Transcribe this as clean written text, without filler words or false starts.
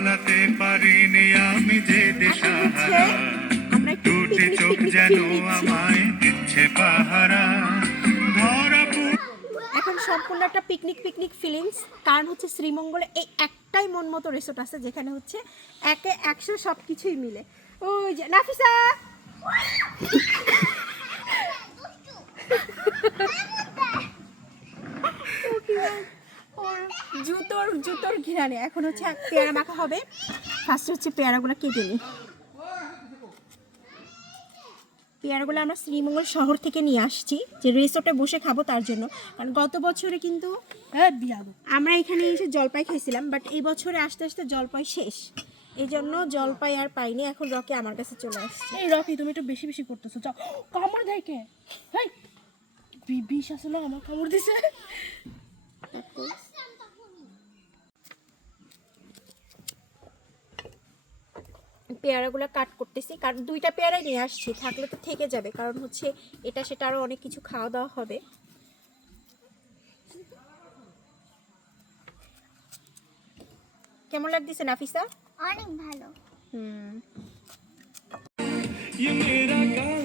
পালাতে পারিনি আমি যে দিশাহারা, দুটি চোখ যেন আমায় দিচ্ছে পাহারা। এখন সম্পূর্ণ একটা পিকনিক পিকনিক ফিলিংস। কারণ হচ্ছে শ্রীমঙ্গলে এই একটাই মন মতো রিসোর্ট আছে যেখানে হচ্ছে একে 100 সব কিছুই মিলে। ওই যে নাফিসা জুতোর জুতোর ঘিরানে। এখন হচ্ছে পেয়ারা মাখা হবে। ফার্স্টে হচ্ছে পেয়ারাগুলো কেটে নিই। পেয়ারাগুলো আমরা শ্রীমঙ্গল শহর থেকে নিয়ে আসছি, যে রিসোর্টে বসে খাবো তার জন্য। কারণ গত বছরে কিন্তু আমরা এখানে এসে জলপাই খাইছিলাম, বাট এই বছরে আস্তে আস্তে জলপাই শেষ, এই জন্য জলপাই আর পাইনি। এখন রকি আমার কাছে চলে আসছে। এই রকি, তুমি একটু বেশি বেশি করতেছো। যাও, কামড় দেয় কে? হেই, বিষ আসলে আমার কামড় দিছে। পেয়ারাগুলো কাট করতেছি, কারণ 2টা পেয়ারাই নিয়ে আসছি, থাকলে তো থেকে যাবে। কারণ হচ্ছে এটা সেটা আরও অনেক কিছু খাওয়া দাওয়া হবে। কেমন লাগতেছে নাফিসা? অনেক ভালো। ये मेरा गाँव